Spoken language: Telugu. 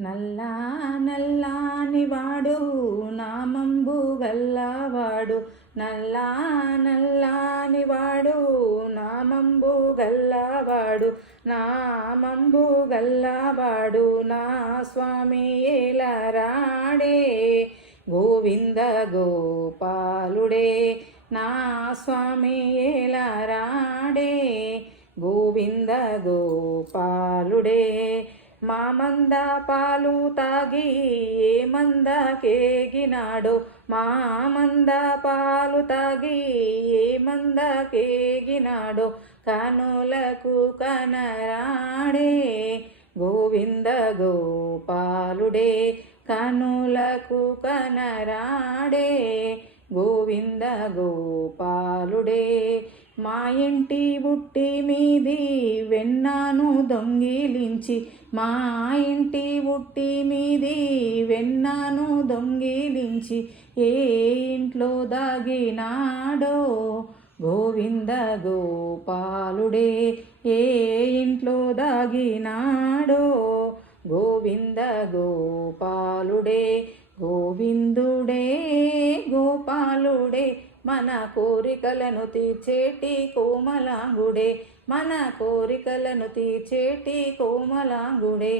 నల్లా నల్లాని వాడు నామంబు గల్లవాడు, నల్లా నల్లాని వాడు నామంబు గల్లవాడు, నామంబు గల్లవాడు నా స్వామి ఏలరాడే, గోవింద గోపాలుడే నా స్వామి ఏలరాడే, గోవింద గోపాలుడే. మా మంద పాలు తాగి ఏ మంద కేగినాడో, మా మంద పాలు తాగి ఏ మంద కేగినాడో, కనులకు కనరాడే, గోవింద గోపాలుడే, కనులకు కనరాడే, గోవింద గోపాలుడే. మా ఇంటి బుట్టి మీది వెన్నాను దొంగిలించి, మా ఇంటి బుట్టి మీది వెన్నాను దొంగిలించి, ఏ ఇంట్లో దాగినాడో, గోవింద గోపాలుడే, ఏ ఇంట్లో దాగినాడో, గోవింద గోపాలుడే. గోవిందుడే గోపాలుడే మన కోరికలను తీర్చేటి కోమలాంగుడే, మన కోరికలను తీర్చేటి కోమలాంగుడే.